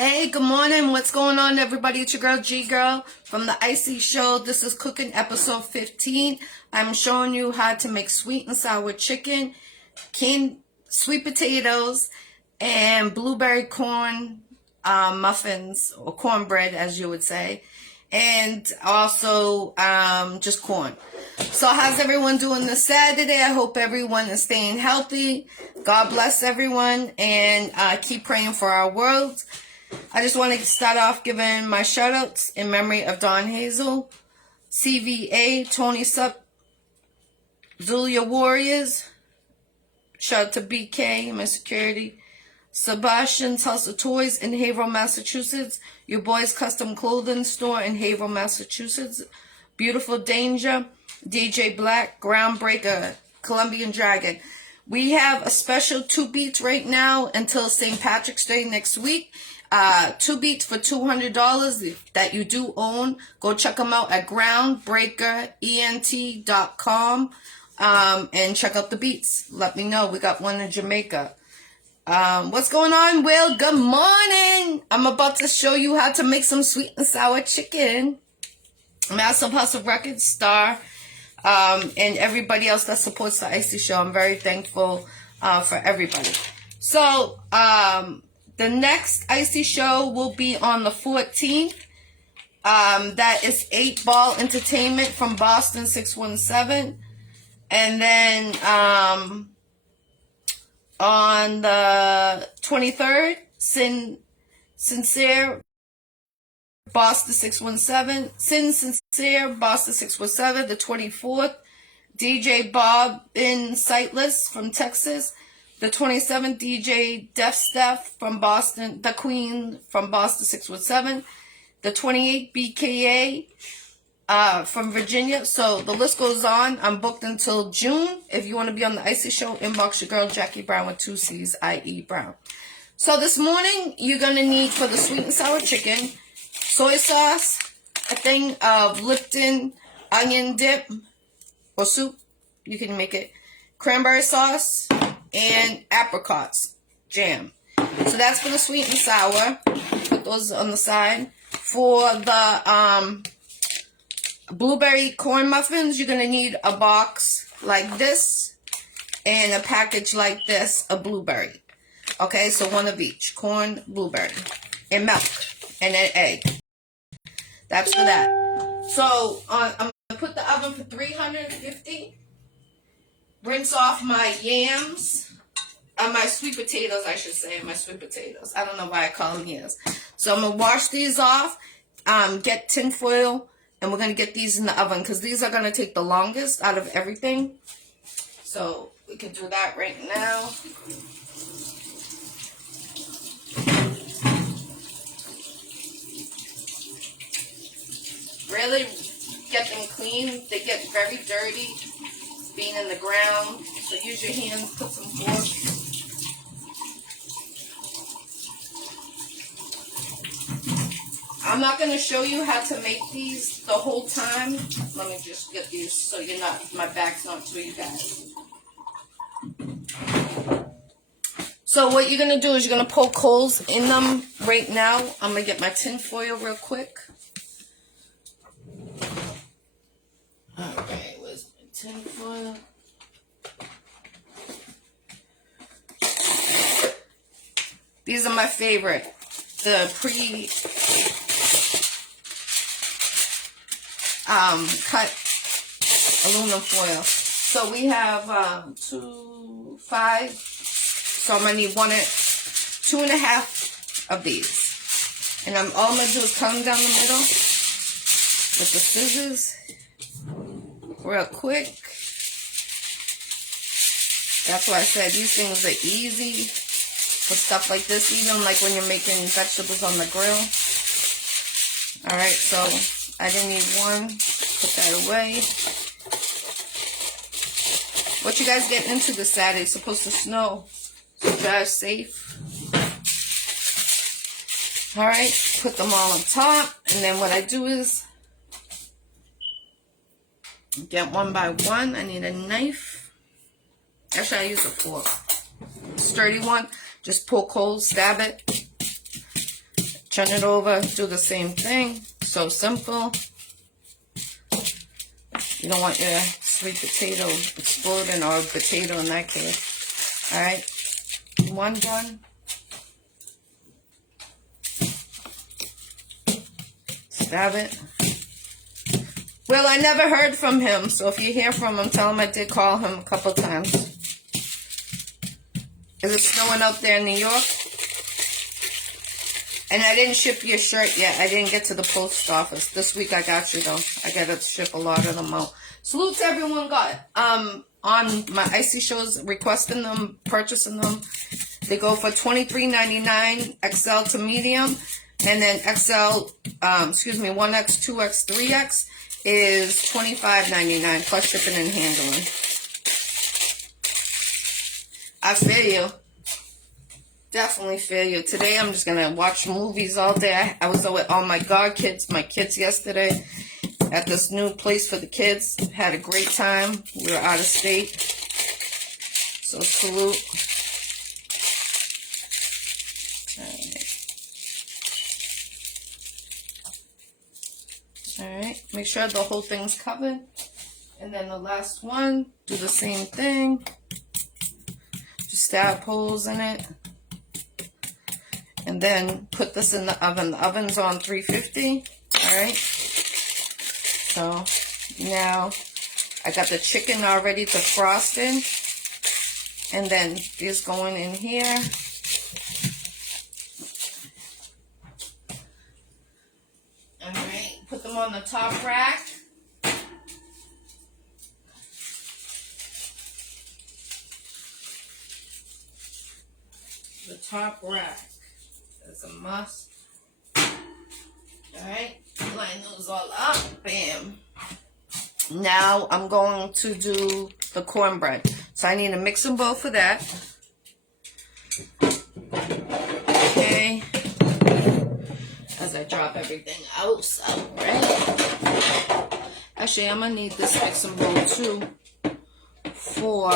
Hey, good morning. What's going on, everybody? It's your girl, Ggirl from the Iccy Showw. This is cooking episode 15. I'm showing you how to make sweet and sour chicken, canned sweet potatoes, and blueberry corn muffins, or cornbread, as you would say, and also just corn. So how's everyone doing this Saturday? I hope everyone is staying healthy. God bless everyone, and keep praying for our world. I just want to start off giving my shout outs in memory of Don Hazel, CVA, Tony Sup, Zulia Warriors, shout out to BK, my security, Sebastian's House of Toys in Haverhill, Massachusetts, Your Boy's Custom Clothing Store in Haverhill, Massachusetts, Beautiful Danger, DJ Black, Groundbreaker, Colombian Dragon. We have a special 2 beats right now until St. Patrick's Day next week. 2 beats for $200 that you do own. Go check them out at groundbreakerent.com and check out the beats. Let me know. We got one in Jamaica. What's going on, Will? Good morning. I'm about to show you how to make some sweet and sour chicken. Massive Hustle Records star, and everybody else that supports the Iccy Showw. I'm very thankful for everybody. So, the next Iccy Showw will be on the 14th. That is 8 Ball Entertainment from Boston 617. And then on the 23rd, Sincere Boston 617. Sincere Boston 617. The 24th, DJ Bob in Sightless from Texas. The 27th, DJ Def Steph from Boston, the Queen from Boston 617. The 28th, BKA from Virginia. So the list goes on. I'm booked until June. If you want to be on the Iccy Showw, inbox your girl, Jackie Brown with 2 C's, I.E. Brown. So this morning, you're going to need, for the sweet and sour chicken, soy sauce, a thing of Lipton onion dip or soup. You can make it. Cranberry sauce, and apricots jam. So that's for the sweet and sour. Put those on the side. For the blueberry corn muffins, you're going to need a box like this and a package like this of blueberry. Okay, so one of each. Corn, blueberry, and milk, and an egg. That's for that. So I'm going to put the oven for 350. Rinse off my yams, my sweet potatoes, I should say, my sweet potatoes. I don't know why I call them yams. So I'm going to wash these off, get tin foil, and we're going to get these in the oven because these are going to take the longest out of everything. So we can do that right now. Really get them clean. They get very dirty being in the ground, so use your hands, put some fork. I'm not going to show you how to make these the whole time. Let me just get these so you're not, my back's not to you guys. So what you're going to do is you're going to poke holes in them right now. I'm going to get my tin foil real quick. Okay, where's my tin foil? These are my favorite. The cut aluminum foil. So we have 2, 5. So I'm gonna need 2.5 of these. And all I'm gonna do is cut them down the middle with the scissors. Real quick. That's why I said these things are easy for stuff like this, even like when you're making vegetables on the grill. Alright, so I didn't need one. Put that away. What you guys getting into this Saturday? It's supposed to snow. So drive safe. Alright, put them all on top. And then what I do is get one by one. I need a knife. Actually, I use a fork. Sturdy one. Just poke holes, stab it. Turn it over, do the same thing. So simple. You don't want your sweet potato exploding, or potato in that case. Alright, one done. Stab it. Well, I never heard from him, so if you hear from him, tell him I did call him a couple times. Is it snowing out there in New York? And I didn't ship your shirt yet. I didn't get to the post office. This week I got you, though. I got to ship a lot of them out. Salute to everyone got on my Iccy Showws, requesting them, purchasing them. They go for $23.99, XL to medium. And then XL, 1X, 2X, 3X is $25.99 plus shipping and handling. I feel you. Definitely feel you. Today I'm just going to watch movies all day. I was with all my godkids, my kids yesterday at this new place for the kids. Had a great time. We were out of state. So salute. Alright. Make sure the whole thing's covered. And then the last one, do the same thing. Just stab holes in it. And then put this in the oven. The oven's on 350. Alright. So now I got the chicken all ready to frost in. And then these going in here. Alright. Put them on the top rack. The top rack. That's a must. Alright, line those all up. Bam. Now I'm going to do the cornbread. So I need a mixing bowl for that. Okay. As I drop everything else out, right? Actually, I'm going to need this mixing bowl too for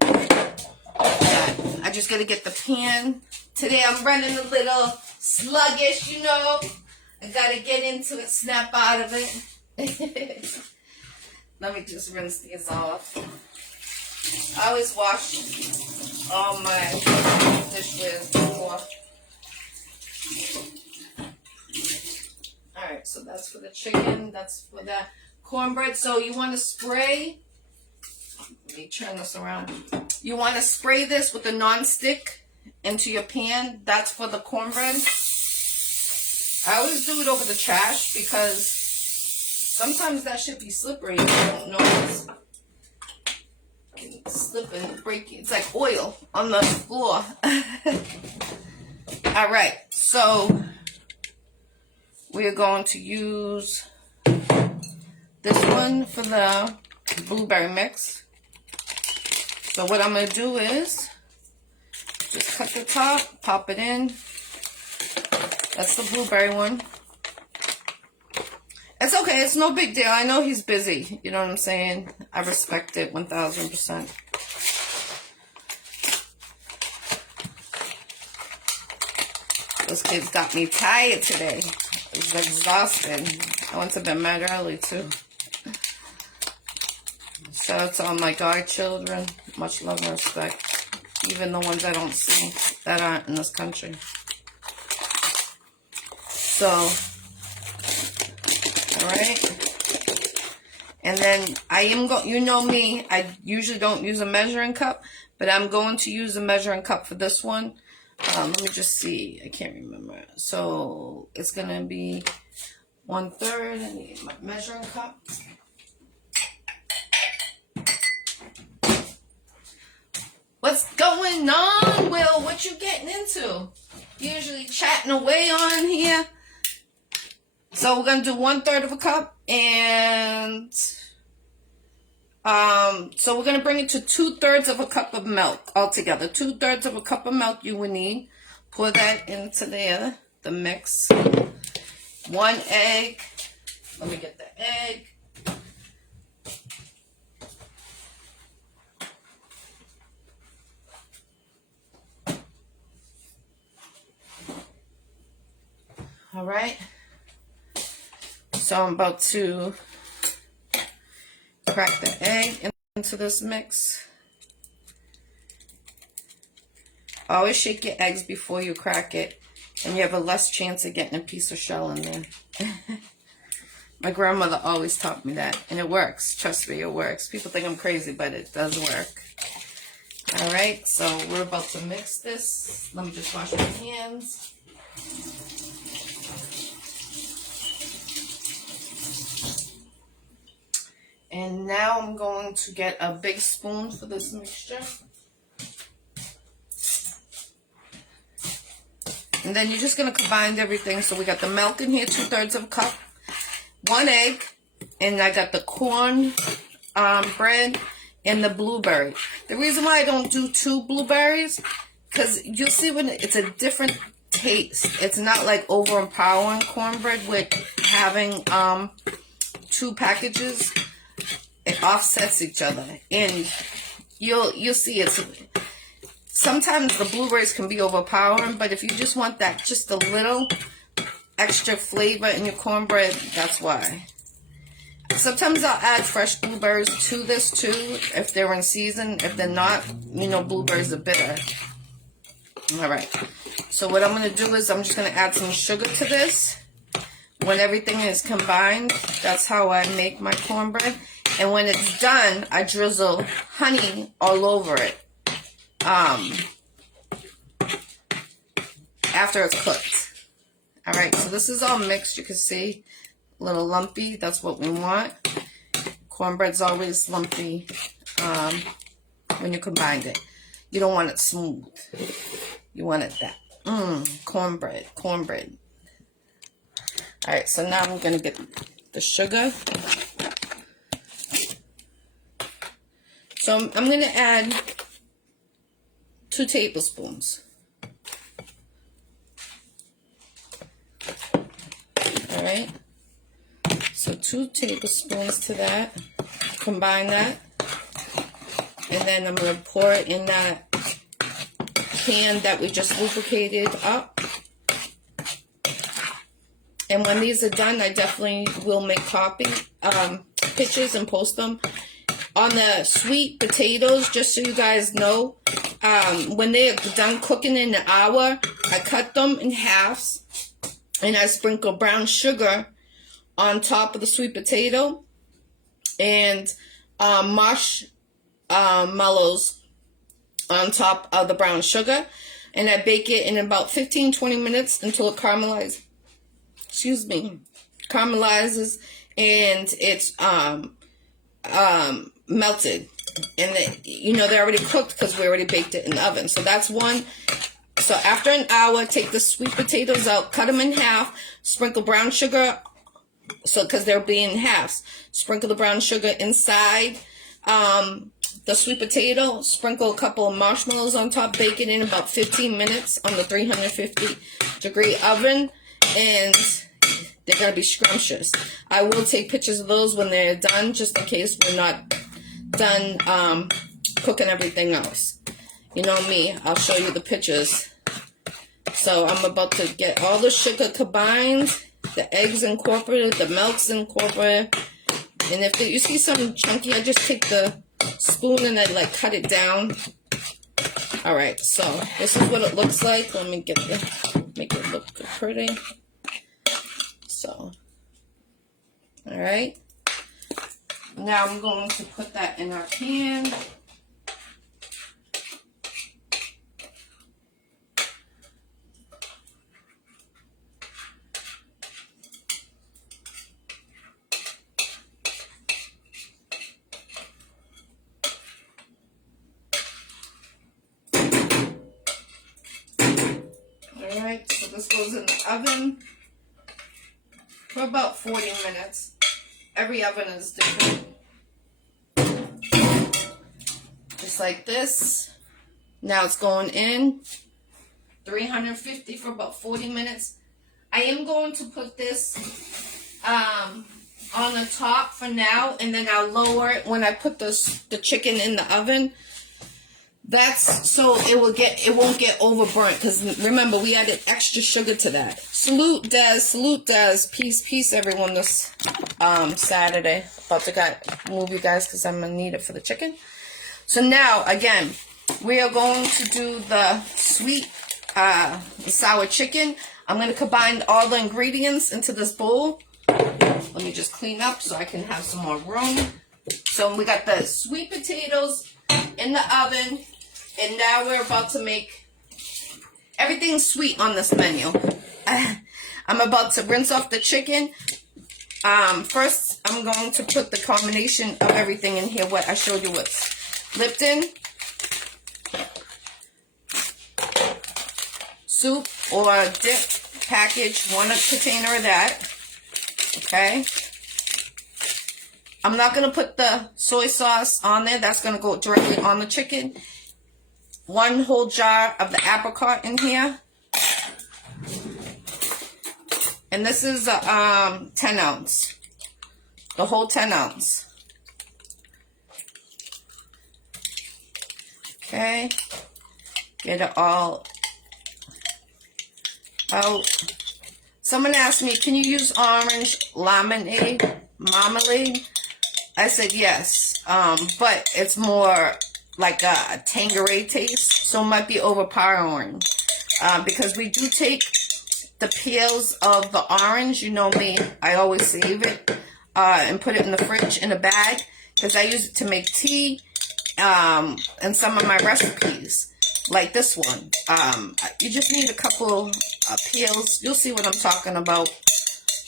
that. I just got to get the pan. Today I'm running a little sluggish, you know. I gotta get into it, snap out of it. Let me just rinse these off. I always wash all my dishwares before. Alright, so that's for the chicken, that's for the cornbread. So you want to spray, let me turn this around. You want to spray this with a non-stick into your pan. That's for the cornbread. I always do it over the trash because sometimes that should be slippery. You don't notice. It can slip and break. It's like oil on the floor. Alright, so we're going to use this one for the blueberry mix. So what I'm going to do is just cut the top, pop it in. That's the blueberry one. It's okay. It's no big deal. I know he's busy. You know what I'm saying? I respect it 1000%. Those kids got me tired today. It was exhausting. I went to bed mad early too. Shout out to all my godchildren. Much love and respect. Even the ones I don't see that aren't in this country. So, alright. And then I am going, you know me, I usually don't use a measuring cup, but I'm going to use a measuring cup for this one. Let me just see. I can't remember. So, it's going to be 1/3. I need my measuring cup. What's going on, Will? What you getting into? Usually chatting away on here. So we're going to do 1/3 of a cup. And so we're going to bring it to 2/3 of a cup of milk altogether. 2/3 of a cup of milk you would need. Pour that into there, the mix. 1 egg. Let me get the egg. All right. So I'm about to crack the egg into this mix. Always shake your eggs before you crack it, and you have a less chance of getting a piece of shell in there. My grandmother always taught me that, and it works. Trust me, it works. People think I'm crazy, but it does work. All right, so we're about to mix this. Let me just wash my hands. And now I'm going to get a big spoon for this mixture. And then you're just going to combine everything. So we got the milk in here, 2/3 of a cup, 1 egg, and I got the corn bread and the blueberry. The reason why I don't do 2 blueberries, because you'll see when it's a different taste. It's not like overpowering cornbread with having 2 packages. It offsets each other, and you'll see it's. Sometimes the blueberries can be overpowering, but if you just want that just a little extra flavor in your cornbread, that's why. Sometimes I'll add fresh blueberries to this too, if they're in season. If they're not, you know, blueberries are bitter. All right. So what I'm going to do is I'm just going to add some sugar to this. When everything is combined, that's how I make my cornbread. And when it's done, I drizzle honey all over it. After it's cooked. All right, so this is all mixed. You can see a little lumpy. That's what we want. Cornbread's always lumpy when you combine it. You don't want it smooth. You want it that. Cornbread. All right, so now I'm going to get the sugar. So I'm going to add 2 tablespoons. All right. So 2 tablespoons to that. Combine that. And then I'm going to pour it in that pan that we just lubricated up. And when these are done, I definitely will make pictures and post them. On the sweet potatoes, just so you guys know, when they're done cooking in an hour, I cut them in halves, and I sprinkle brown sugar on top of the sweet potato, and marshmallows on top of the brown sugar, and I bake it in about 15-20 minutes until it caramelizes. Caramelizes, and it's melted, and they're already cooked because we already baked it in the oven. So that's one. So after an hour, take the sweet potatoes out, cut them in half, sprinkle brown sugar, so because they'll be in halves. Sprinkle the brown sugar inside the sweet potato, sprinkle a couple of marshmallows on top, bake it in about 15 minutes on the 350-degree oven, and they're going to be scrumptious. I will take pictures of those when they're done, just in case we're not done cooking everything else. You know me, I'll show you the pictures. So I'm about to get all the sugar combined, the eggs incorporated, the milk's incorporated. And if you see something chunky, I just take the spoon and I cut it down. All right, so this is what it looks like. Let me make it look pretty. So, all right. Now I'm going to put that in our pan. Alright, so this goes in the oven for about 40 minutes. Every oven is different. Just like this. Now it's going in 350 for about 40 minutes. I am going to put this on the top for now, and then I'll lower it when I put the chicken in the oven. That's so it won't get overburnt, because remember we added extra sugar to that. Salute Des, peace everyone this Saturday. About to move you guys because I'm gonna need it for the chicken. So now again, we are going to do the sweet sour chicken. I'm gonna combine all the ingredients into this bowl. Let me just clean up so I can have some more room. So we got the sweet potatoes in the oven. And now we're about to make everything sweet on this menu. I'm about to rinse off the chicken. First, I'm going to put the combination of everything in here. What I showed you was Lipton, soup or dip package, 1 container of that. Okay. I'm not going to put the soy sauce on there. That's going to go directly on the chicken. 1 whole jar of the apricot in here. And this is a 10 ounce. The whole 10 ounce. Okay. Get it all out. Someone asked me, can you use orange marmalade? I said yes. But it's more like a Tanqueray taste, so it might be overpowering. Because we do take the peels of the orange. You know me, I always save it and put it in the fridge in a bag, because I use it to make tea and some of my recipes, like this one. You just need a couple peels. You'll see what I'm talking about.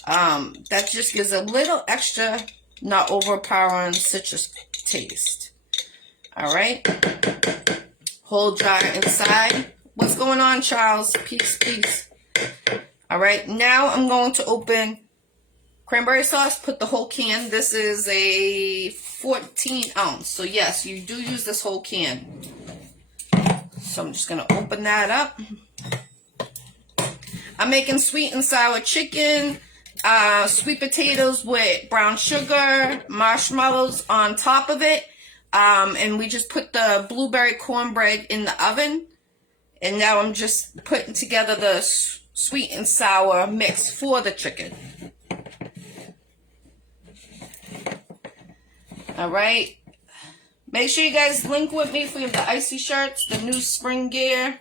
That just gives a little extra, not overpowering citrus taste. All right, whole jar inside. What's going on, Charles? Peace. All right, now I'm going to open cranberry sauce. Put the whole can. This is a 14 ounce. So yes, you do use this whole can. So I'm just gonna open that up. I'm making sweet and sour chicken, sweet potatoes with brown sugar, marshmallows on top of it. And we just put the blueberry cornbread in the oven. And now I'm just putting together the sweet and sour mix for the chicken. All right. Make sure you guys link with me for the Iccy shirts, the new spring gear.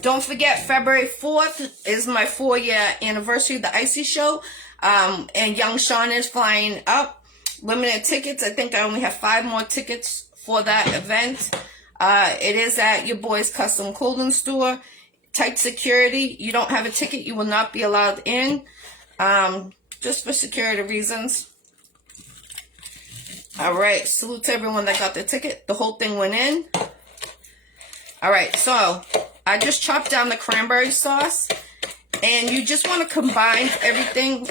Don't forget, February 4th is my 4-year anniversary of the Iccy Showw. And young Sean is flying up. Limited tickets. I think I only have 5 more tickets for that event. It is at your boy's custom clothing store. Tight security. You don't have a ticket, you will not be allowed in. Just for security reasons. Alright, salute to everyone that got the ticket. The whole thing went in. Alright, so I just chopped down the cranberry sauce. And you just want to combine everything.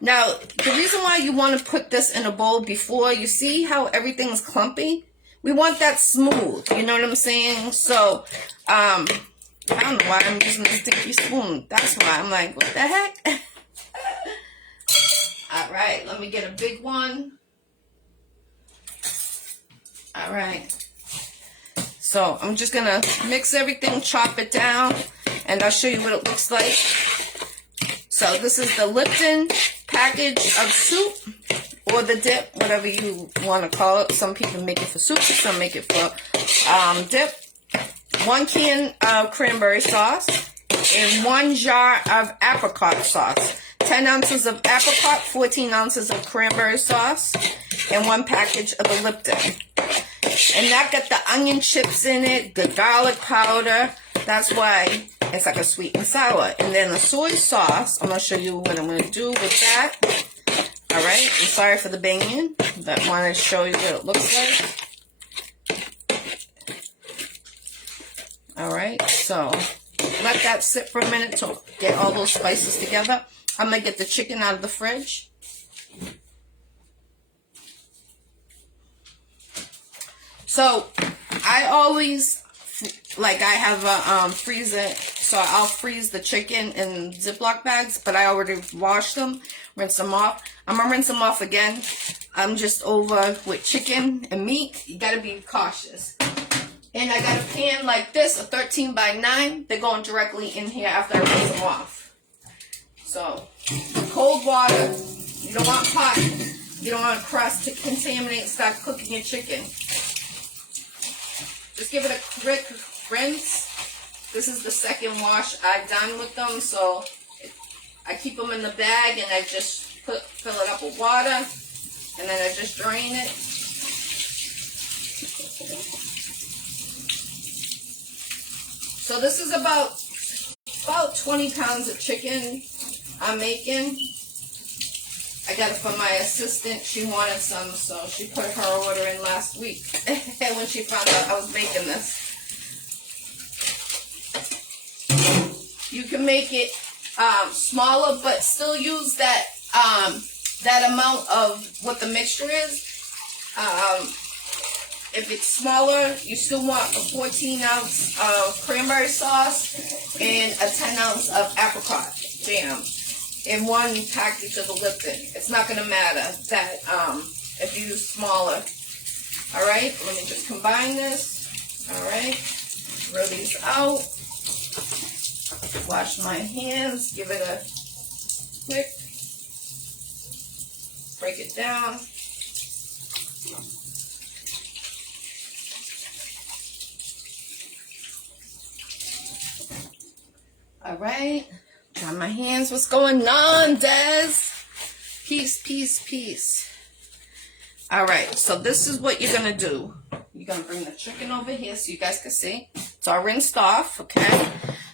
Now, the reason why you want to put this in a bowl before, you see how everything's clumpy? We want that smooth, you know what I'm saying? So, I don't know why I'm using a sticky spoon. That's why I'm like, what the heck? Alright, let me get a big one. Alright. So, I'm just going to mix everything, chop it down, and I'll show you what it looks like. So, this is the Lipton package of soup, or the dip, whatever you want to call it. Some people make it for soup, some make it for dip. 1 can of cranberry sauce, and 1 jar of apricot sauce. 10 ounces of apricot, 14 ounces of cranberry sauce, and 1 package of the Lipton. And that got the onion chips in it, the garlic powder. That's why it's like a sweet and sour. And then the soy sauce, I'm going to show you what I'm going to do with that. Alright, I'm sorry for the banging, but I want to show you what it looks like. Alright, so let that sit for a minute to get all those spices together. I'm going to get the chicken out of the fridge. So, I always, like, I have a freezer, so I'll freeze the chicken in Ziploc bags, but I already washed them, rinse them off. I'm going to rinse them off again. I'm just over with chicken and meat. You got to be cautious. And I got a pan like this, a 13 by 9. They're going directly in here after I rinse them off. So, cold water. You don't want hot. You don't want crust to contaminate and start cooking your chicken. Just give it a quick rinse. This is the second wash I've done with them, so I keep them in the bag and I just fill it up with water, and then I just drain it. So this is about 20 pounds of chicken I'm making. I got it from my assistant. She wanted some, so she put her order in last week when she found out I was making this. You can make it smaller, but still use that amount of what the mixture is. If it's smaller, you still want a 14 ounce of cranberry sauce and a 10 ounce of apricot jam in one package of the Lipton. It's not going to matter that if you use smaller. All right, let me just combine this. All right, roll these out. Wash my hands. Give it a quick. Break it down. All right. Got my hands. What's going on, Des? Peace, peace, peace. All right. So this is what you're going to do. You're going to bring the chicken over here so you guys can see. It's all rinsed off, okay?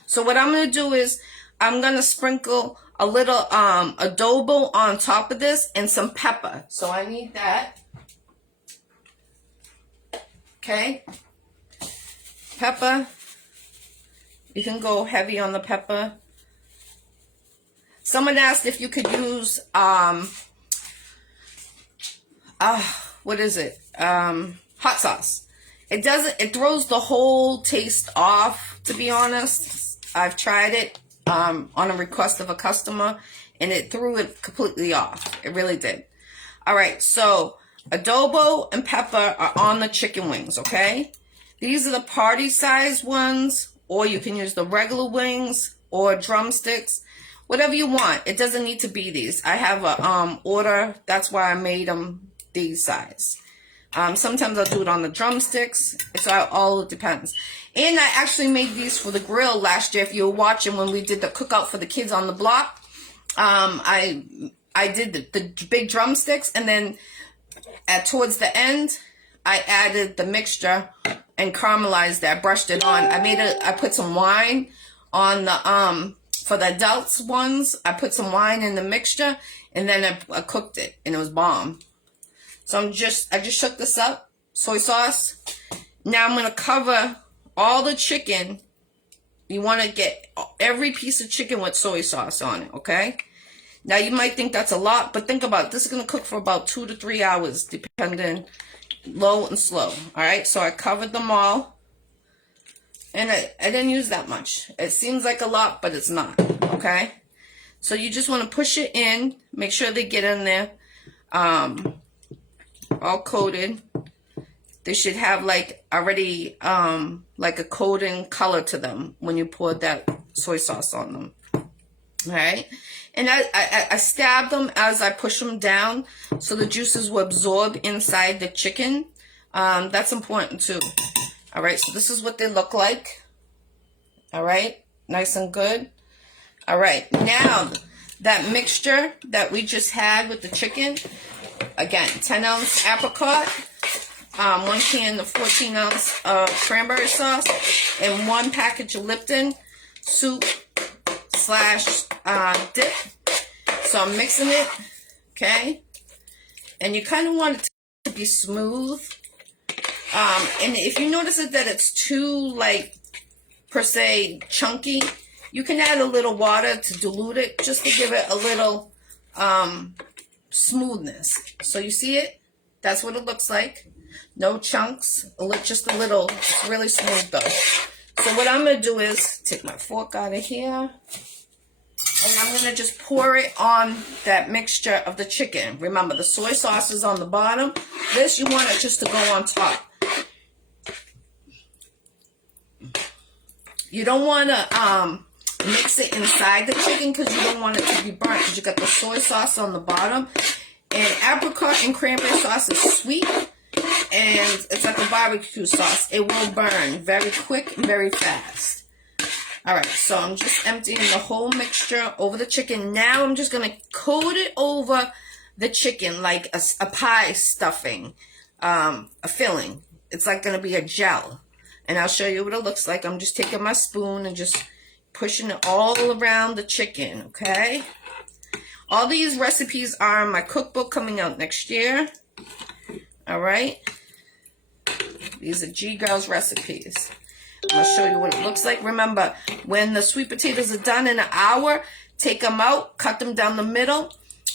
So what I'm going to do is I'm going to sprinkle a little adobo on top of this and some pepper. So I need that. Okay. Pepper. You can go heavy on the pepper. Someone asked if you could use, what is it? Hot sauce. It throws the whole taste off, to be honest. I've tried it on a request of a customer, and it threw it completely off. It really did. All right, so adobo and pepper are on the chicken wings, okay? These are the party size ones, or you can use the regular wings or drumsticks, whatever you want. It doesn't need to be these. I have a order. That's why I made them these size. Sometimes I'll do it on the drumsticks. It's all depends. And I actually made these for the grill last year. If you were watching when we did the cookout for the kids on the block, I did the big drumsticks, and then towards the end, I added the mixture and caramelized that, brushed it on. I put some wine on the for the adults ones. I put some wine in the mixture, and then I cooked it, and it was bomb. So I just shook this up, soy sauce. Now I'm going to cover all the chicken. You want to get every piece of chicken with soy sauce on it, okay? Now you might think that's a lot, but think about it. This is going to cook for about 2 to 3 hours, depending low and slow. All right, so I covered them all, and I didn't use that much. It seems like a lot, but it's not, okay? So you just want to push it in, make sure they get in there, all coated. They should have like already like a coating color to them when you pour that soy sauce on them. All right, and I stab them as I push them down so the juices will absorb inside the chicken. That's important too. All right, so this is what they look like. All right, nice and good. All right, now that mixture that we just had with the chicken, again, 10 ounce apricot, 1 can of 14 ounce cranberry sauce, and 1 package of Lipton soup / dip. So I'm mixing it, okay? And you kind of want it to be smooth. And if you notice that it's too, like, per se, chunky, you can add a little water to dilute it, just to give it a little smoothness. So you see it? That's what it looks like. No chunks, just a little. It's really smooth though. So what I'm going to do is take my fork out of here, and I'm going to just pour it on that mixture of the chicken. Remember, the soy sauce is on the bottom. This, you want it just to go on top. You don't want to mix it inside the chicken because you don't want it to be burnt because you got the soy sauce on the bottom. And apricot and cranberry sauce is sweet, and it's like a barbecue sauce. It will burn very quick and very fast. All right, so I'm just emptying the whole mixture over the chicken. Now I'm just going to coat it over the chicken like a pie stuffing, a filling. It's like going to be a gel. And I'll show you what it looks like. I'm just taking my spoon and just pushing it all around the chicken, okay? All these recipes are in my cookbook coming out next year. All right. These are Ggirl's recipes. I'm going to show you what it looks like. Remember, when the sweet potatoes are done in an hour, take them out, cut them down the middle.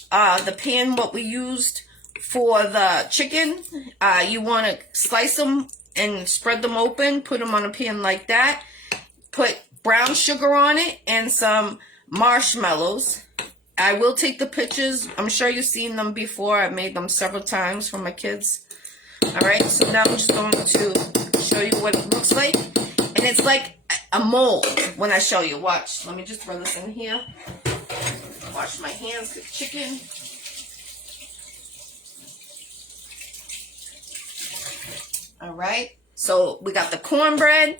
The pan, what we used for the chicken, you want to slice them and spread them open. Put them on a pan like that. Put brown sugar on it and some marshmallows. I will take the pictures. I'm sure you've seen them before. I've made them several times for my kids. All right, so now I'm just going to show you what it looks like. And it's like a mold when I show you. Watch. Let me just throw this in here. Wash my hands with chicken. All right, so we got the cornbread,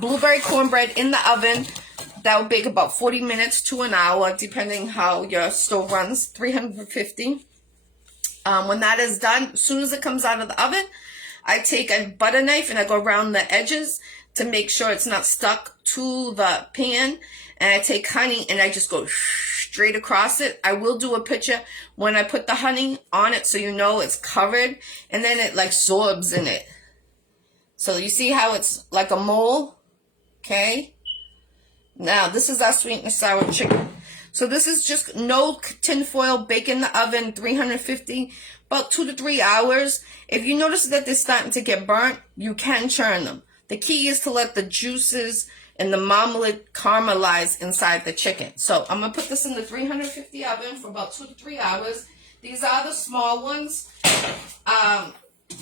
blueberry cornbread in the oven. That will bake about 40 minutes to an hour, depending how your stove runs, 350. When that is done, as soon as it comes out of the oven, I take a butter knife and I go around the edges to make sure it's not stuck to the pan. And I take honey and I just go straight across it. I will do a picture when I put the honey on it so you know it's covered. And then it like sorbs in it. So you see how it's like a mole? Okay. Now, this is our sweet and sour chicken. So this is just no tin foil, bake in the oven, 350, about 2 to 3 hours. If you notice that they're starting to get burnt, you can churn them. The key is to let the juices and the marmalade caramelize inside the chicken. So I'm going to put this in the 350 oven for about 2 to 3 hours. These are the small ones. Now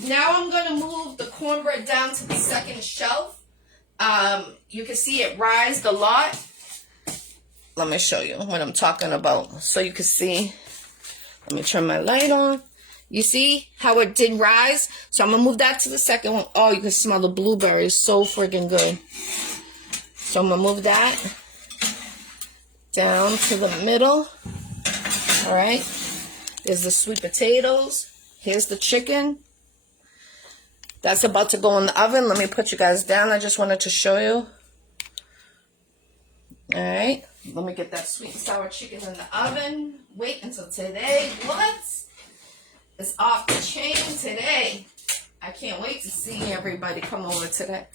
I'm going to move the cornbread down to the second shelf. You can see it rise a lot. Let me show you what I'm talking about so you can see. Let me turn my light on. You see how it did rise? So I'm going to move that to the second one. Oh, you can smell the blueberries. So freaking good. So I'm going to move that down to the middle. All right. There's the sweet potatoes. Here's the chicken. That's about to go in the oven. Let me put you guys down. I just wanted to show you. All right. Let me get that sweet and sour chicken in the oven. Wait until today. What? It's off the chain today. I can't wait to see everybody come over today.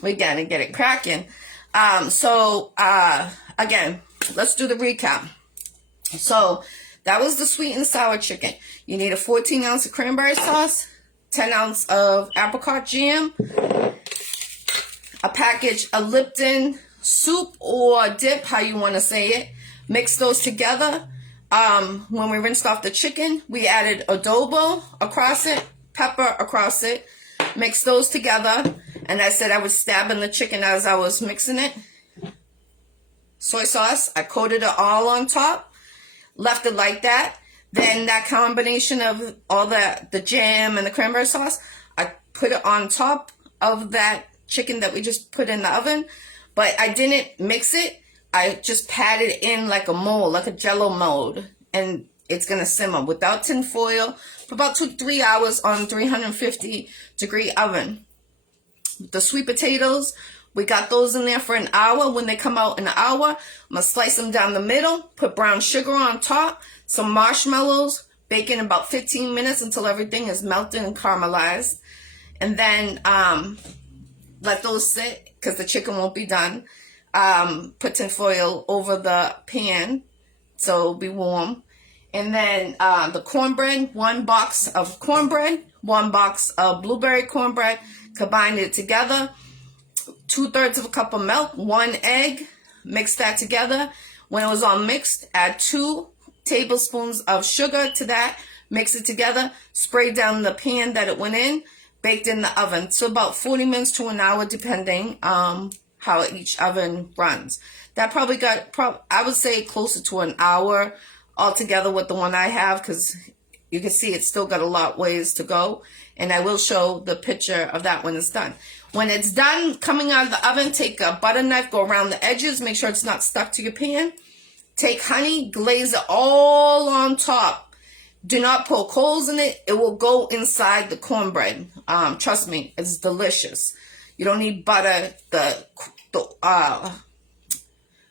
We got to get it cracking. Again, let's do the recap. So that was the sweet and sour chicken. You need a 14 ounce of cranberry sauce, 10 ounce of apricot jam, a package of Lipton soup or dip, how you want to say it. Mix those together. When we rinsed off the chicken, we added adobo across it, pepper across it. Mix those together. And I said I was stabbing the chicken as I was mixing it. Soy sauce, I coated it all on top. Left it like that. Then that combination of all the jam and the cranberry sauce, I put it on top of that chicken that we just put in the oven. But I didn't mix it. I just patted it in like a mold, like a jello mold. And it's going to simmer without tin foil for about 2 to 3 hours on 350-degree oven. The sweet potatoes, we got those in there for an hour. When they come out in an hour, I'm going to slice them down the middle, put brown sugar on top, some marshmallows, bake in about 15 minutes until everything is melted and caramelized. And then let those sit because the chicken won't be done. Put tin foil over the pan so it'll be warm. And then the cornbread, 1 box of cornbread, 1 box of blueberry cornbread, combine it together. 2/3 of a cup of milk, 1 egg, mix that together. When it was all mixed, add 2 tablespoons of sugar to that, mix it together, spray down the pan that it went in, baked in the oven. So about 40 minutes to an hour, depending. how each oven runs. That probably got, I would say, closer to an hour altogether with the one I have, because you can see it's still got a lot ways to go. And I will show the picture of that when it's done. When it's done coming out of the oven, take a butter knife, go around the edges, make sure it's not stuck to your pan. Take honey, glaze it all on top. Do not poke holes in it. It will go inside the cornbread. Trust me, it's delicious. You don't need butter. The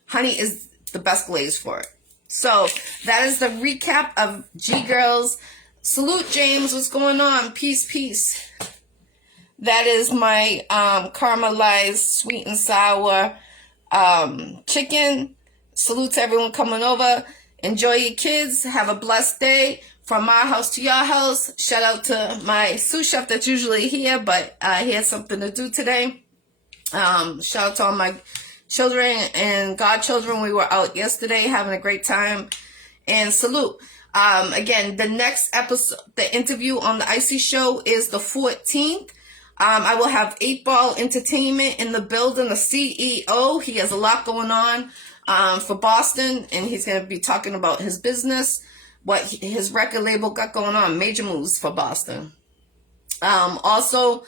honey is the best glaze for it. So that is the recap of Ggirl's. Salute, James. What's going on? Peace, peace. That is my caramelized sweet and sour chicken. Salute to everyone coming over. Enjoy your kids. Have a blessed day. From my house to your house. Shout out to my sous chef that's usually here, but he has something to do today. Shout out to all my children and godchildren. We were out yesterday having a great time. And salute. Again, the next episode, the interview on the Iccy Showw is the 14th. I will have 8 Ball Entertainment in the building, the CEO. He has a lot going on for Boston, and he's going to be talking about his business, what his record label got going on, major moves for Boston. Also,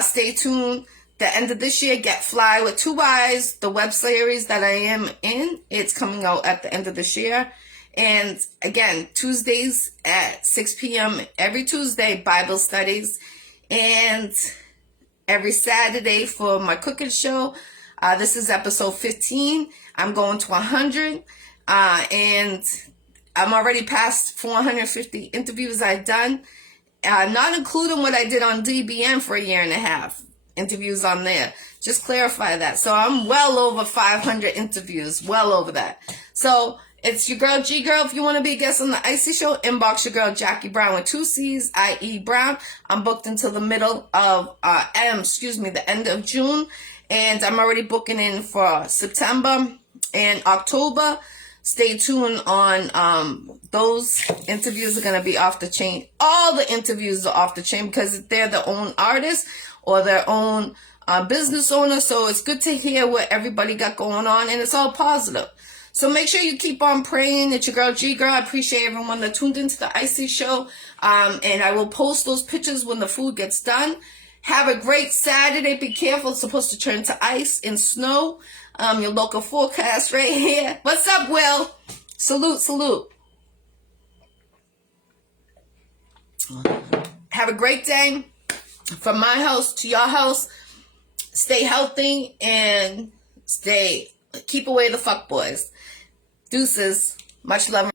stay tuned. The end of this year, Get Fly with 2 Eyes, the web series that I am in. It's coming out at the end of this year. And again, Tuesdays at 6 p.m. every Tuesday, Bible studies. And every Saturday for my cooking show. This is episode 15. I'm going to 100. And I'm already past 450 interviews I've done. Not including what I did on DBN for a year and a half. Interviews on there. Just clarify that. So I'm well over 500 interviews. Well over that. So it's your girl Ggirl. If you want to be a guest on the Iccy Showw, inbox your girl Jackie Brown with 2 C's, I.E. Brown. I'm booked until the middle of, the end of June. And I'm already booking in for September and October. Stay tuned on those interviews are going to be off the chain. All the interviews are off the chain because they're their own artists or their own business owner. So it's good to hear what everybody got going on, and it's all positive. So make sure you keep on praying. It's your girl Ggirl. I appreciate everyone that tuned into the Iccy Showw. And I will post those pictures when the food gets done. Have a great Saturday. Be careful. It's supposed to turn to ice and snow. Your local forecast right here. What's up, Will? Salute, salute. Have a great day. From my house to your house. Stay healthy and keep away the fuck boys. Deuces. Much love.